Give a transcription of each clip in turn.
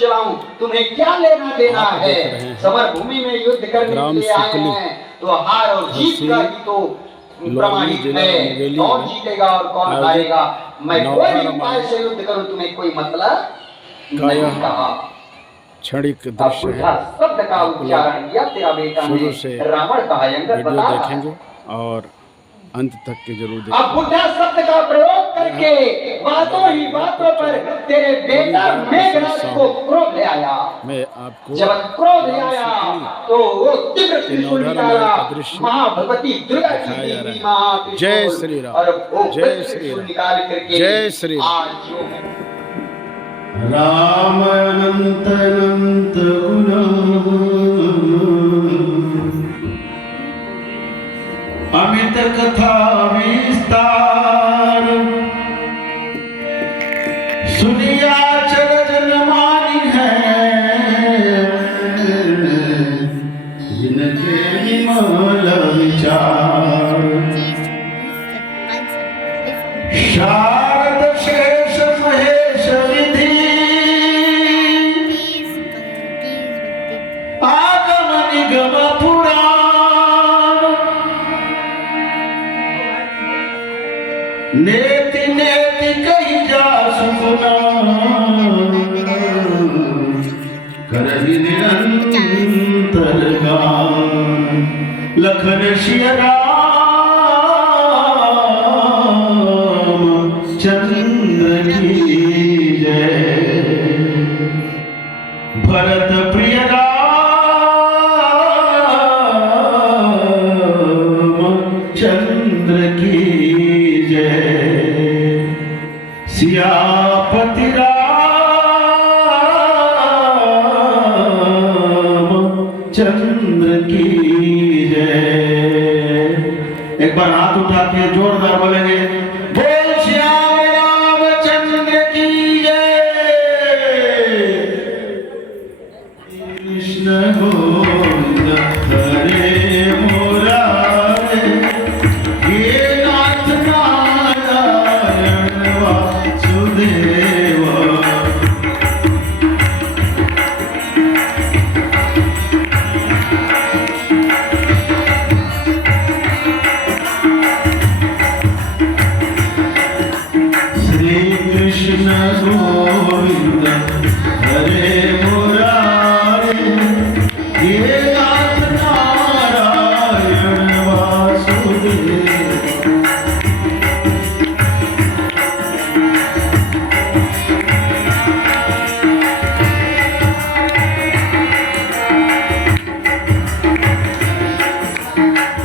चलाऊं, तुम्हें क्या लेना देना है। समर भूमि में युद्ध करने के लिए आए हैं, तो हार और जीत का ही तो प्रमाणित है। कौन जीतेगा और कौन हारेगा, मैं कोई भी उपाय से युद्ध करूं, तुम्हें कोई मतलब नहीं कहा। क्षणिक दृश्य है, शब्द का उच्चारण किया तेरा बेटा शुरू से रावण का भयंकर वीडियो देखेंगे और अंत तक के जरूर देखेंगे। अब बुद्धा शब्द का प्रयोग करके बातों ही बातों पर तेरे बेटा मेघनाद को क्रोध ले आया। मैं आपको जब क्रोध ले आया तो वो तीव्र त्रिशूल निकाला, महाभगवती दुर्गा की मां जय श्री राम, और वो जय श्री राम, निकाल करके जय श्री राम। राम अनंत अनंत गुना अमित कथा विस्तार, सुनिया चर जन मानी है, जिनके विमल विचार। शारद शेष महेश विधि, आगम निगम पुराण, नेति नेति कही जा सुना, करहि निरंतर गान। लखन सिया राम चंद्र की जय, भरत प्रिय राम चंद्र की जय। सियापति राम चंद्र की जय। एक बार हाथ उठा के जोरदार बोलेंगे, बोल श्याम रामचंद्र की जय। कृष्ण गोविंद हरे मुरारे, हे नाथ नारायण वासुदेव। श्री कृष्ण गोविंद हरे मुरारे, हे नाथ नारायण वासुदेव।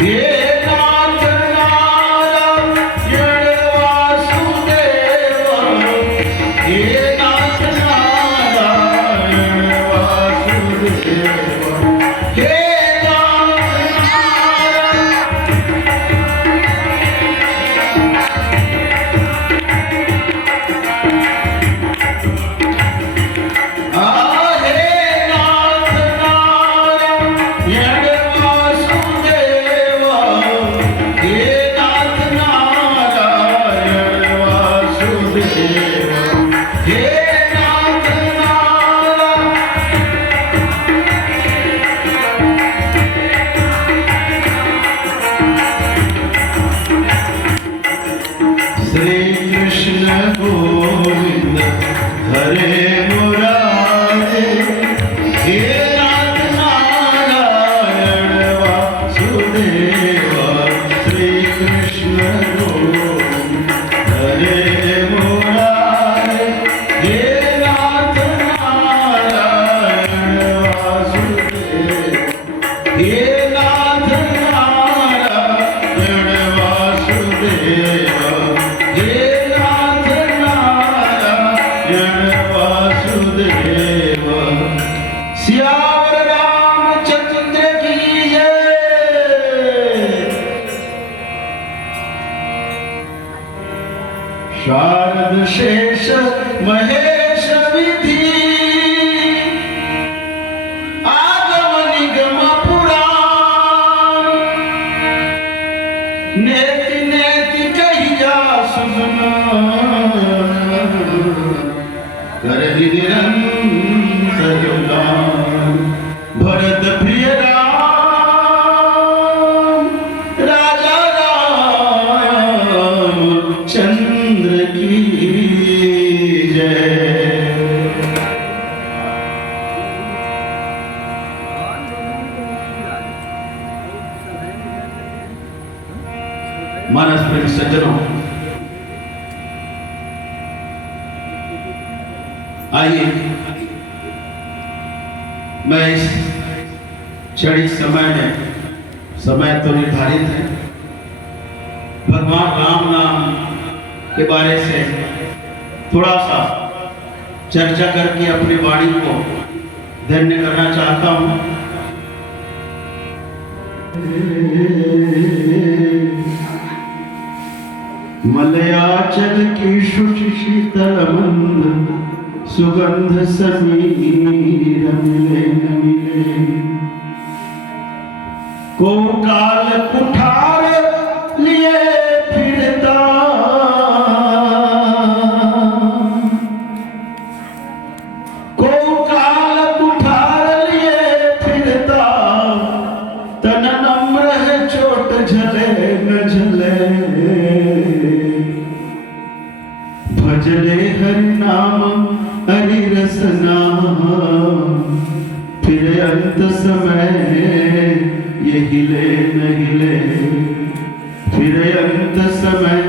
हे नाथ नारायण वासुदेव, हे नाथ नारायण वासुदेव, हे नाथ श्री कृष्ण गोविंद हरे मुरारे, हे नाथ नारायण वासुदेव। श्री कृष्ण गोविंद हरे मुरारे, हे नाथ नारायण वासुदेव, हे नाथ नारायण वासुदेव, हे नाथ नारायण वासुदेव। सियावर रामचंद्र की जय। शारद शेष महेश विधि, आगम निगम पुराण, नेति नेति कही जा सुना, करहि निरंतर प्रेमी सज्जनों, आइए मैं इस क्षणिक समय में, समय तो निर्धारित है, भगवान राम नाम के बारे से थोड़ा सा चर्चा करके अपनी वाणी को धन्य करना चाहता हूं। मलयाचल की शुचि शीतल मंद सुगंध समीर मिले न मिले, को काल कुठार लिए फिरता, को काल कुठार लिए फिरता, तन नम्र है चोट झले न झले, भजले हरि नाम हरि रसना, फिर अंत समय ये हिले न हिले, फिर अंत समय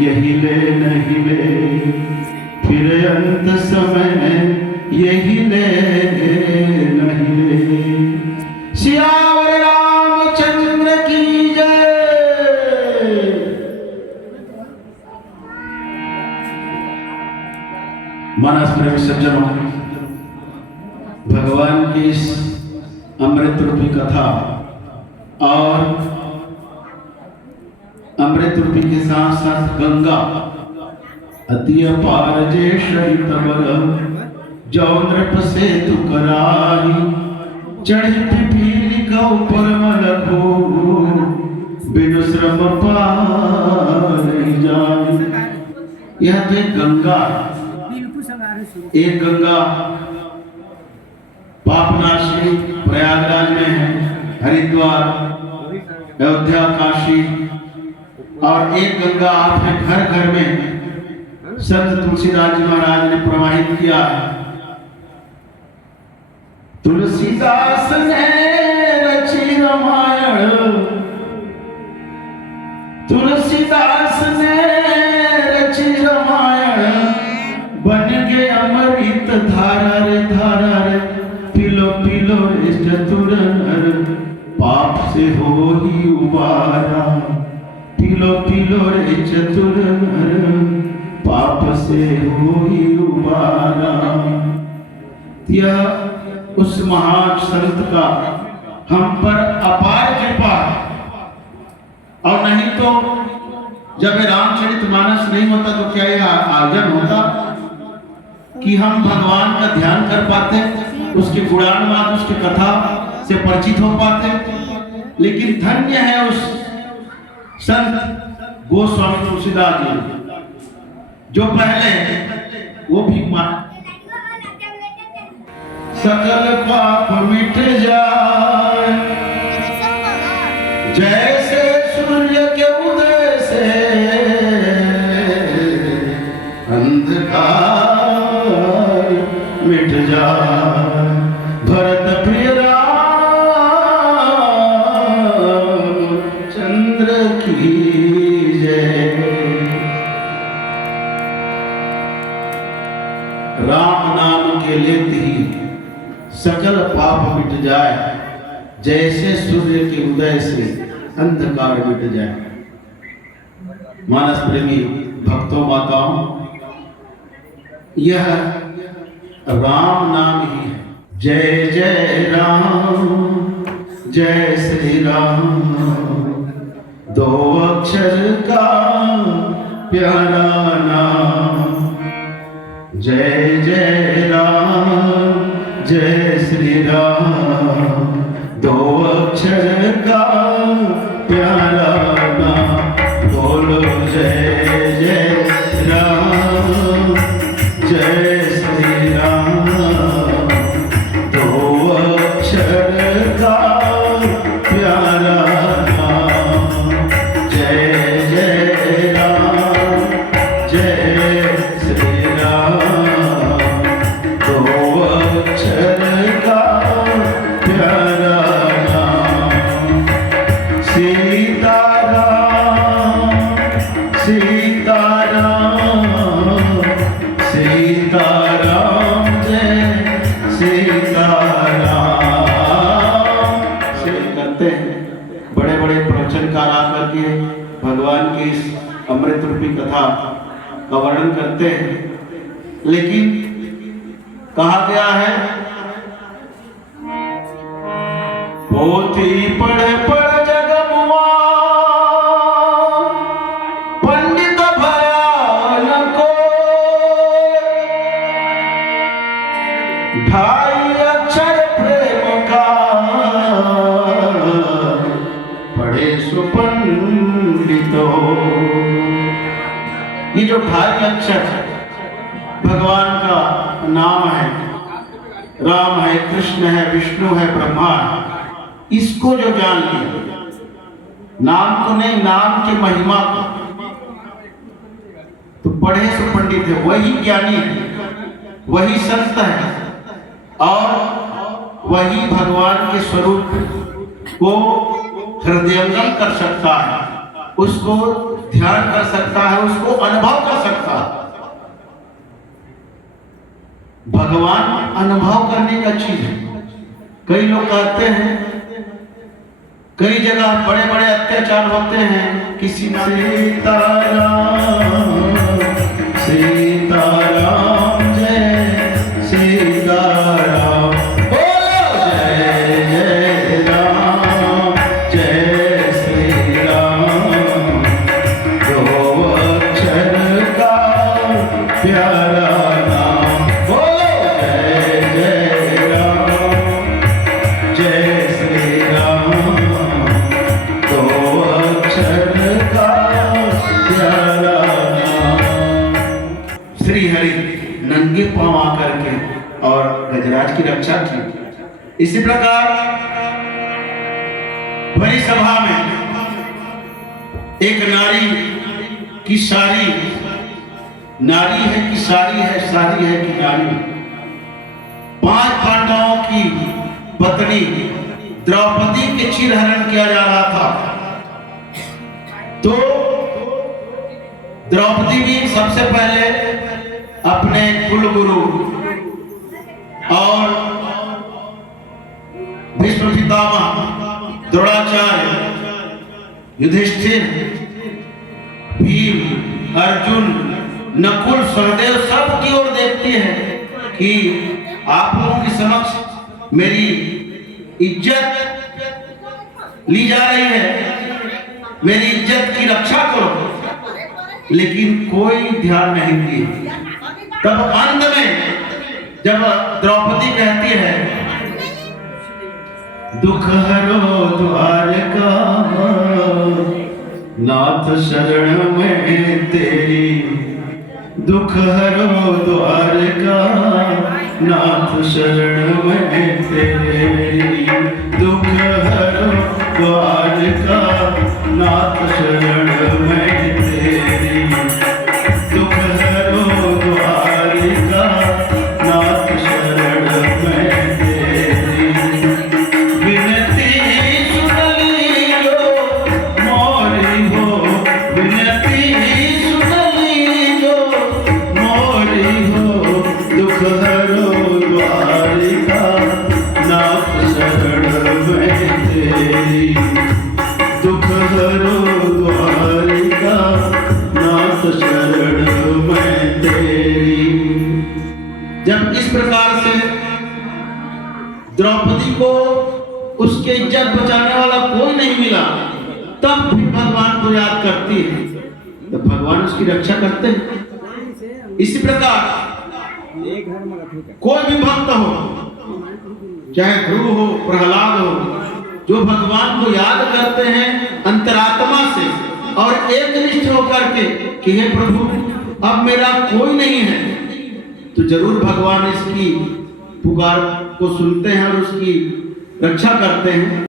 ये हिले न हिले, फिर अंत समय ये हिले न हिले। सियावर रामचंद्र की जय। मानस प्रेमी सज्जनों, भगवान की इस अमृत रूपी कथा और अमृत रूपी के साथ साथ गंगा अति अपार जे शरीतवर, जो नृप से तु कराही, चढ़ी पिपीली का ऊपर मलको, बिनु श्रम पार जाए। यह तो एक गंगा, एक गंगा पापनाशी प्रयागराज में है, हरिद्वार, अयोध्या, काशी, और एक गंगा आपने घर घर में संत तुलसीदास जी महाराज ने प्रवाहित किया। तुलसीदास ने रची रामायण, तुलसीदास ने रची रामायण, बन के अमृत धारा रे धारा रे, पिलो पिलो रे चतुर नर, पाप से हो ही उबारा, पिलो पिलो रे चतुर नर, पाप से हो ही उबारा। यह उस महान संत का हम पर अपार कृपा, और नहीं तो जब रामचरितमानस नहीं होता तो क्या यह आयोजन होता कि हम भगवान का ध्यान कर पाते, उसके गुणानुवाद, उसकी कथा से परिचित हो पाते। लेकिन धन्य है उस संत गोस्वामी तुलसीदास जी, जो पहले वो भी सकल पाप मिट जाए, जैसे सूर्य के उदय से अंधकार मिट जाए, भरत प्रिय चंद्र की जय। राम नाम के लेते ही सकल पाप मिट जाए, जैसे सूर्य के उदय से अंधकार मिट जाए। मानस प्रेमी भक्तों माताओं, यह राम नाम ही है। जय जय राम, जय श्री राम, दो अक्षर का प्यारा नाम। जय जय राम, जय श्री राम, दो अक्षर का प्यारा नाम। बोलो जय जय राम, जय श्री राम, दो अक्षर का प्यारा नाम। जय जय राम, जय श्री राम, दो अक्षर कथा का वर्णन करते हैं, लेकिन कहा गया है पोथी पढ़ पढ़ जगमुआ पंडित भयान को ढाई अक्षर प्रेम का पढ़े सुपंडितो। ये जो ढाई अक्षर भगवान का नाम है, राम है, कृष्ण है, विष्णु है, ब्रह्मा है, इसको जो जान लिया, नाम को नहीं, नाम की महिमा को, तो पढ़े सो पंडित है, वही ज्ञानी है, वही संत है और वही भगवान के स्वरूप को हृदयंगम कर सकता है, उसको ध्यान कर सकता है, उसको अनुभव कर सकता है। भगवान अनुभव करने का चीज है। कई लोग कहते हैं, कई जगह बड़े बड़े अत्याचार होते हैं, किसी ने सीताराम जय सीताराम, जय जय राम जय श्री राम, दो अक्षर का प्यारा नाम, जय जय राम जय श्री राम, दो अक्षर का प्यारा नाम। श्री हरि नंगे पांव आकर के और गजराज की रक्षा की। इसी प्रकार बड़ी सभा में एक नारी की सारी, नारी है कि सारी है, सारी है कि नारी, 5 पांडवों की पत्नी द्रौपदी के चिरहरण किया जा रहा था। तो द्रौपदी भी सबसे पहले अपने कुलगुरु और भीष्म पितामह द्रोणाचार्य, युधिष्ठिर, भीम, अर्जुन, नकुल, सहदेव सब की ओर देखती है कि आप लोगों के समक्ष मेरी इज्जत ली जा रही है, मेरी इज्जत की रक्षा करो, लेकिन कोई ध्यान नहीं दिए। तब अंत में जब द्रौपदी कहती है, दुख हरो द्वारका नाथ शरण में तेरी, दुख हरो द्वारका नाथ शरण में तेरी, दुख हरो द्वारका नाथ शरण में तेरी, दुख हरो द्वारका नाथ शरण में तेरी, विनती सुन लीजो मोरी हो, विनती सुन लीजो मोरी हो, दुख हरो द्वारका नाथ शरण में तेरी, दुख हरो द्वारका नाथ शरण में तेरी। जब इस प्रकार से द्रौपदी को उसके इज्जत बचाने वाला कोई नहीं मिला, तब भी भगवान को याद करती है, तो भगवान उसकी रक्षा करते हैं। इसी प्रकार कोई भी भक्त हो, चाहे ध्रुव हो, प्रहलाद हो, जो भगवान को याद करते हैं अंतरात्मा से और एकनिष्ठ होकर के कि हे प्रभु अब मेरा कोई नहीं है, तो जरूर भगवान इसकी पुकार को सुनते हैं और उसकी रक्षा करते हैं।